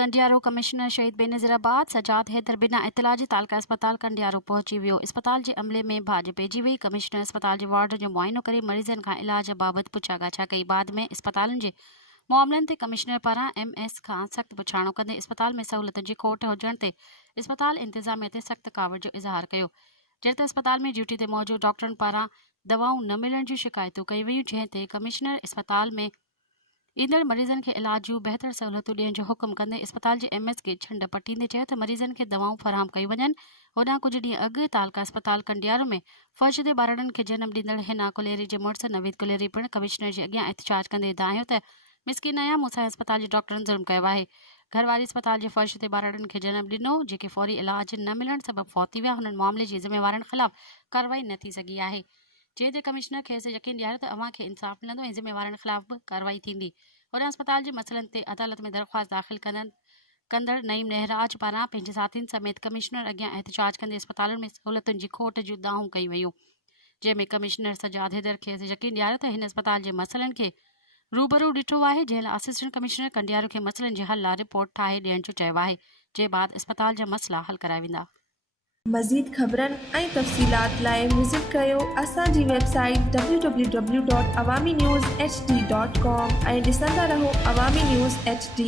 कंडियारो कमिश्नर शहीद बेनज़ीराबाद सजाद हैदर बिना इतला जे तालका अस्पताल कंडियारो पहुंची वियो। अस्पताल जे अमले में भाॼ पइजी वई। कमिश्नर अस्पताल जे वार्ड जो मुआइनो करे मरीज़नि खां इलाज बाबति पुछा ॻाछा कई। बाद में अस्पतालनि जे मामलनि ते कमिश्नर पारां MS खां सख़्त पुछाणो कंदे अस्पताल में सहूलियतुनि जी खोट हुजण ते अस्पताल इंतज़ामिया ते सख़्त कावड़ जो इज़हार कयो। जॾहिं त अस्पताल में ड्यूटी ते मौजूद डॉक्टरनि पारां दवाऊं न मिलण जूं शिकायतूं कई वयूं, जंहिं ते कमिश्नर अस्पताल में ईंदड़ मरीज़नि खे इलाज जूं बहितर सहूलियतूं ॾियण जो हुकुम कंदे अस्पताल जे MS खे छंड पटींदे चयो त मरीज़नि खे दवाऊं फराहम कयूं वञनि। होॾां कुझु ॾींहं अॻु तालका अस्पताल कंडियारो में फ़र्श ते ॿारड़नि खे जनम ॾींदड़ हिना कुलेरी जे मुड़ुसु नवीद कुलेरी पिणु कमिश्नर जे अॻियां एहतिजाज कंदे दाहियो त मिसकिन आहियां, मूंसां अस्पताल जे डॉक्टरनि ज़ुल्म कयो आहे। घरवारी अस्पताल जे फ़र्श ते ॿारड़नि खे जनम ॾिनो, जेके फौरी इलाज न मिलण सबबि फौत थी विया। हुननि मामले जी ज़िम्मेवारनि ख़िलाफ़ कार्रवाई न थी सघी आहे। जंहिं ते कमिश्नर खेसि यकीन ॾियारियो त अव्हां खे इंसाफ़ मिलंदो ऐं ज़िम्मेवारनि ख़िलाफ़ बि कार्रवाई थींदी। होॾां अस्पताल जे मसइलनि ते अदालत में दरख़्वास्त दाख़िल कंदड़ नईम नहराज पारां पंहिंजे साथियुनि समेत कमिश्नर अॻियां एहतिजाज कंदे अस्पतालुनि में सहूलियतुनि जी खोट जूं दाहूं कई वयूं, जंहिंमें कमिश्नर सजाद हैदर खेसि यकीन ॾियारियो त हिन अस्पताल जे मसइलनि खे रूबरू ॾिठो आहे, जंहिं लाइ असिस्टेंट कमिश्नर कंडियारो खे मसइलनि जे हल लाइ रिपोर्ट ठाहे ॾियण जो चयो आहे, जंहिं बाद अस्पताल जा मसइला हल कराया वेंदा। मज़ीद ख़बरनि ऐं तफ़सीलात लाइ विज़िट कयो असांजी वेबसाइट www.awamiNewsHD.com ऐं ॾिसंदा रहो अवामी न्यूज़ HD।